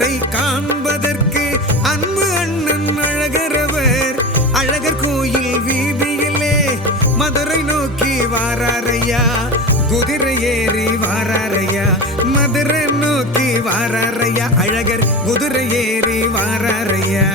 உலகத்தை காண்பதற்கு அன்பு அண்ணன் அழகரவர். அழகர் கோயில் வீதியிலே மதுரை நோக்கி வாராரையா. குதிரை ஏறி வாராரையா. மதுரை நோக்கி வாராரையா. அழகர் குதிரை ஏறி வாராரையா.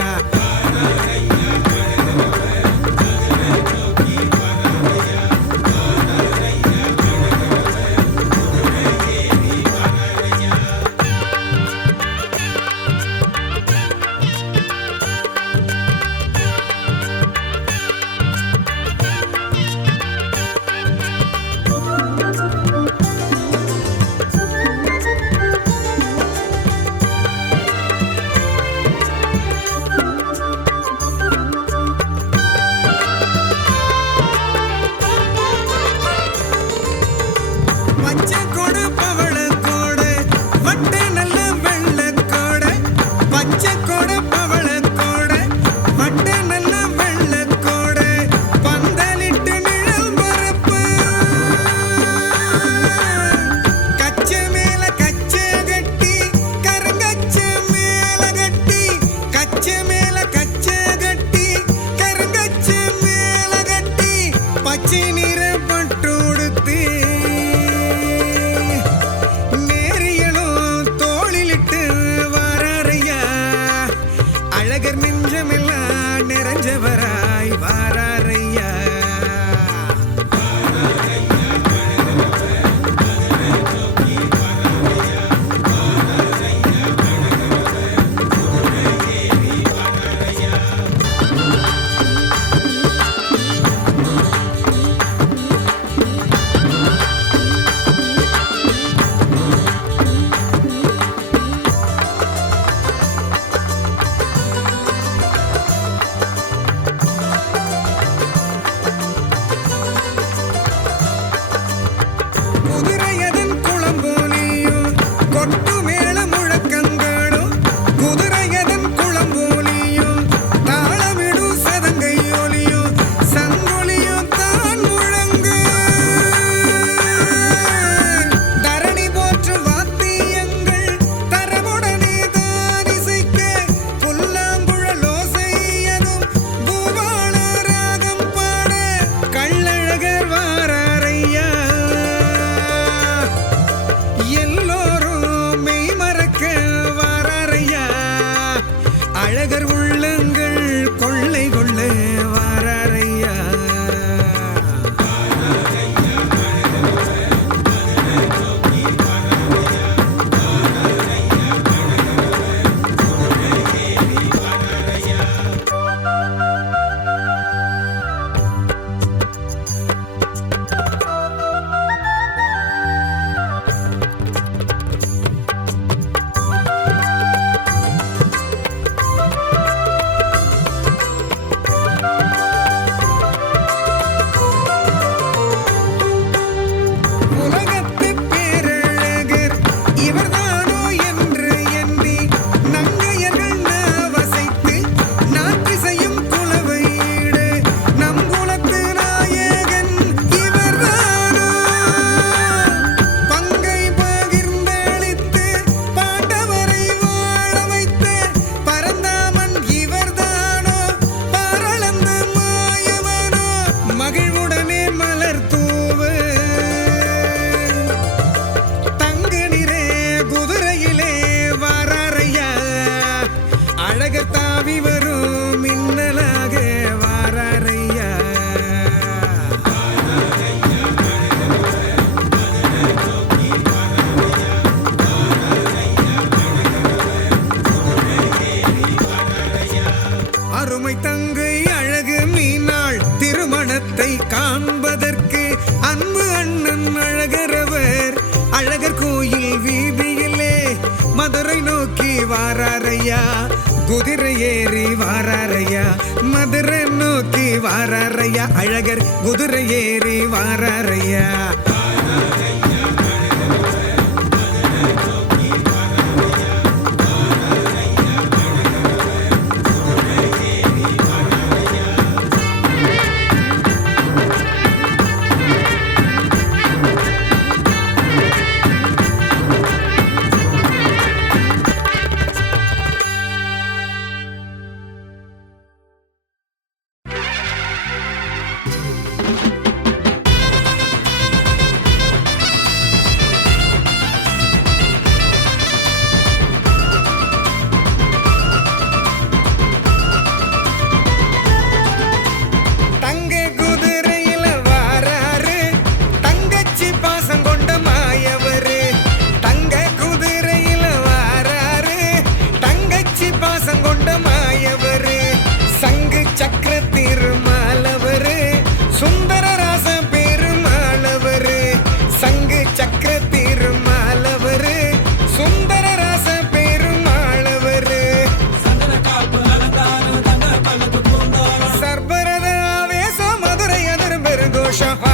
Russia.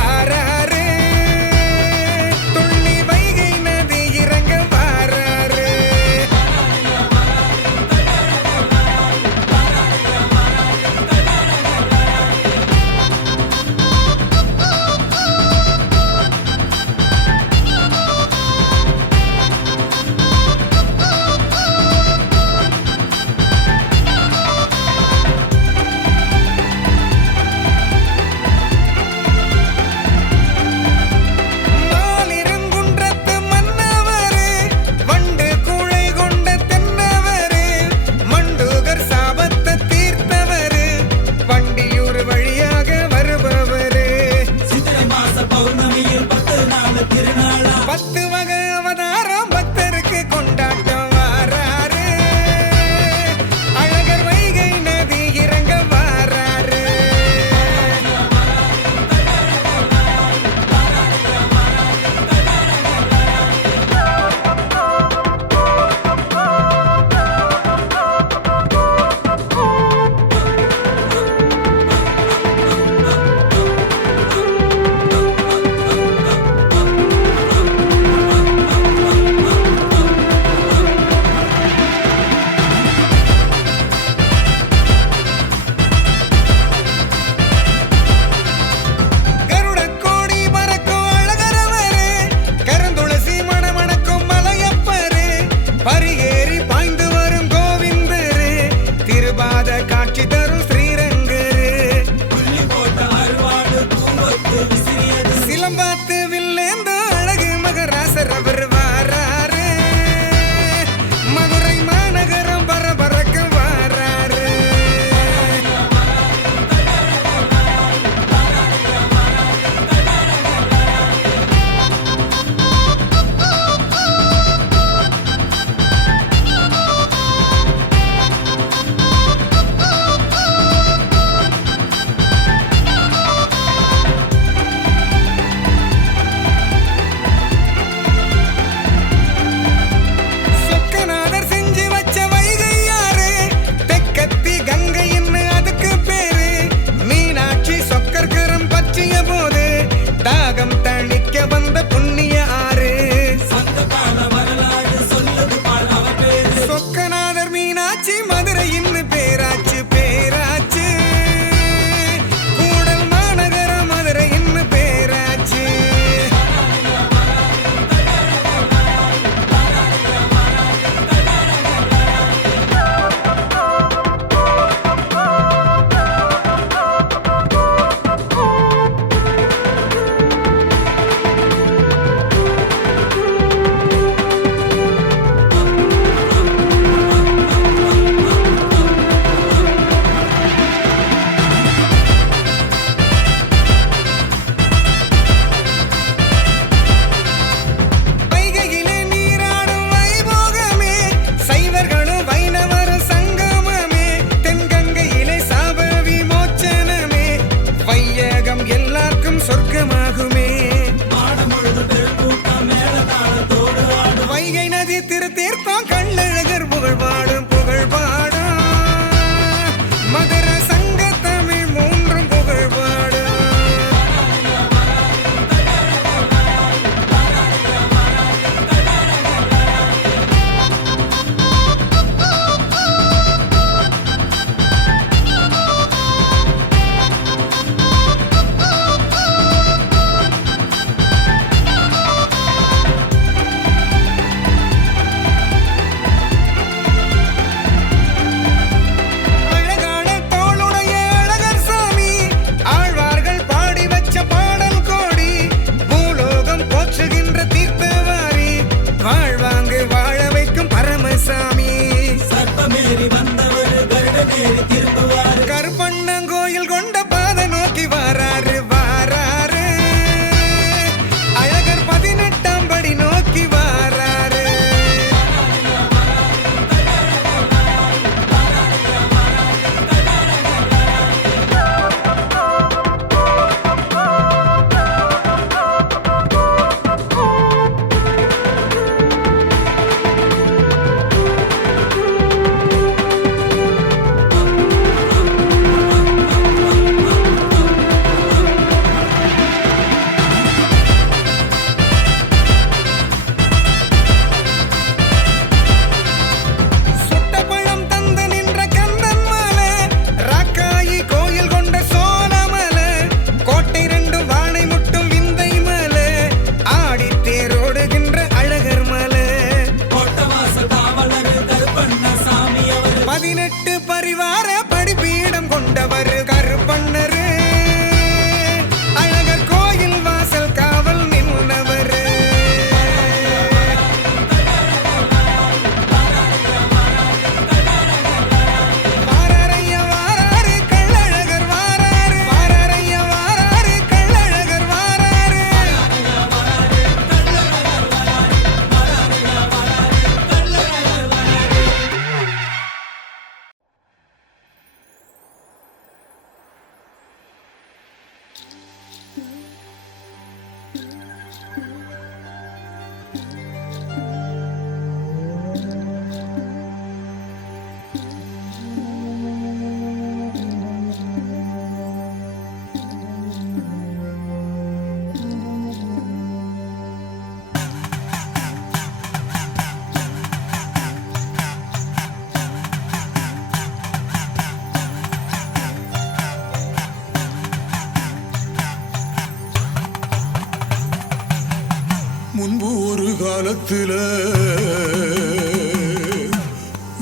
ஓரத்திலே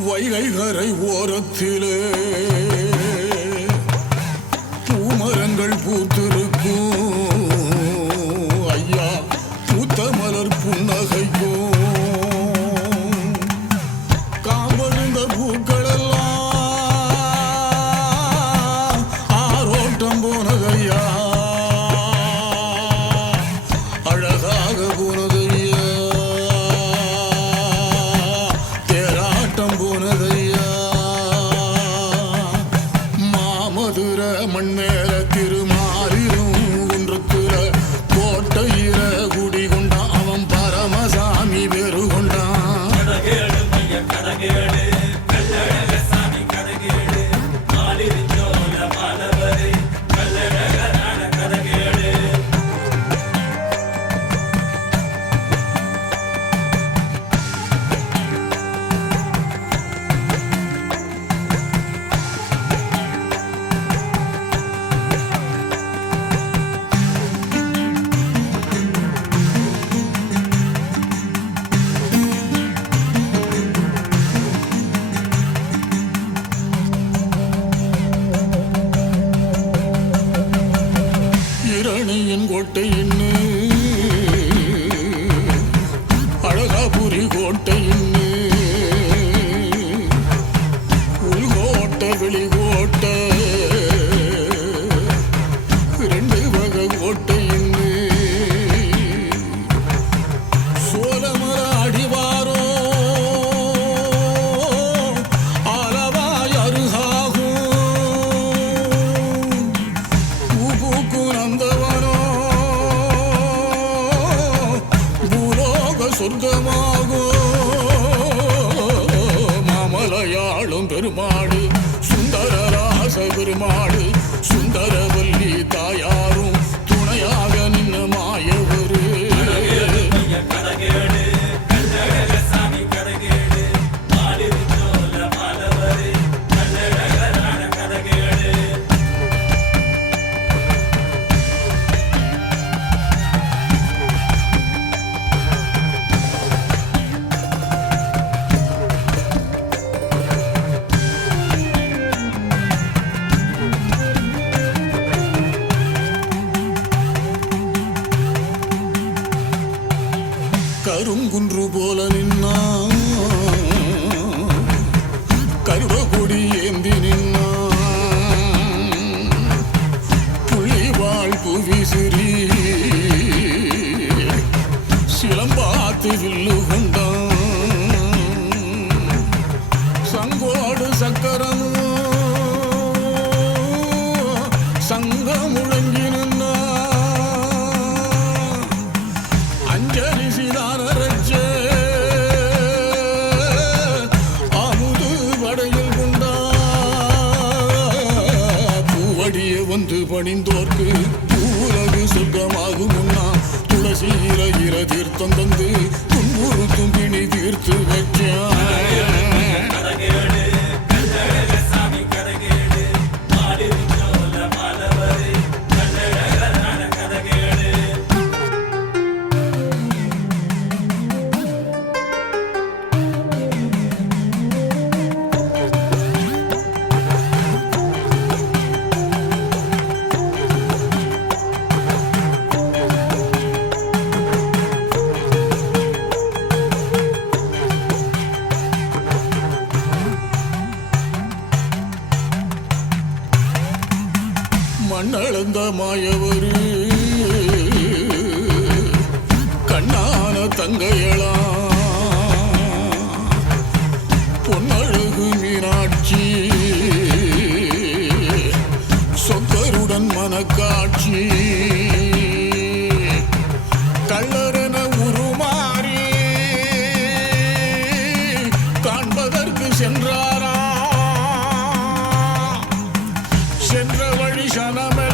வைகை கரை ஓரத்திலே. சொர்க்கமாகோ மாமலையாளும் பெருமாடு சுந்தரராச பெருமாடு சுந்தர சென்றாரா? சென்ற வழி சனமே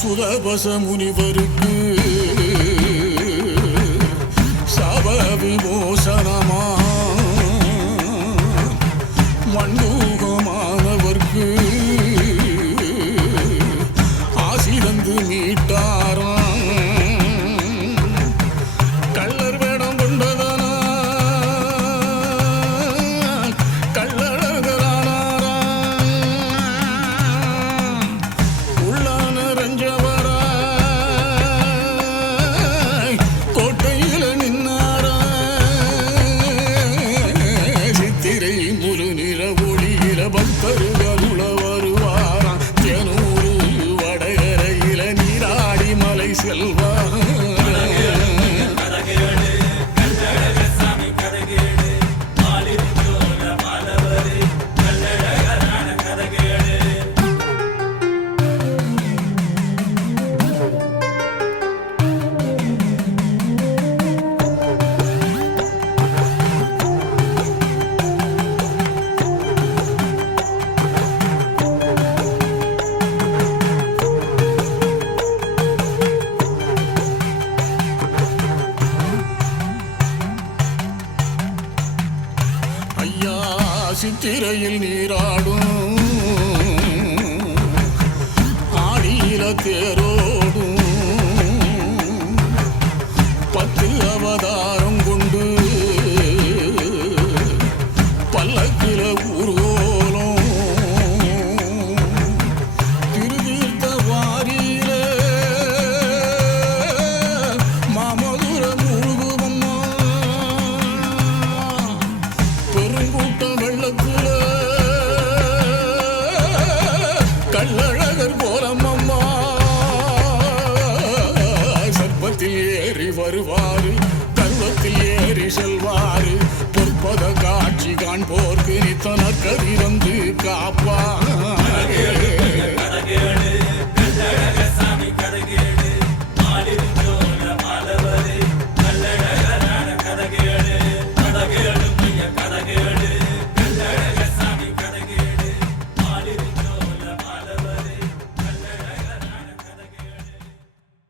சுதபச முனிவருக்கு. சப விமோசனமா மண்ணு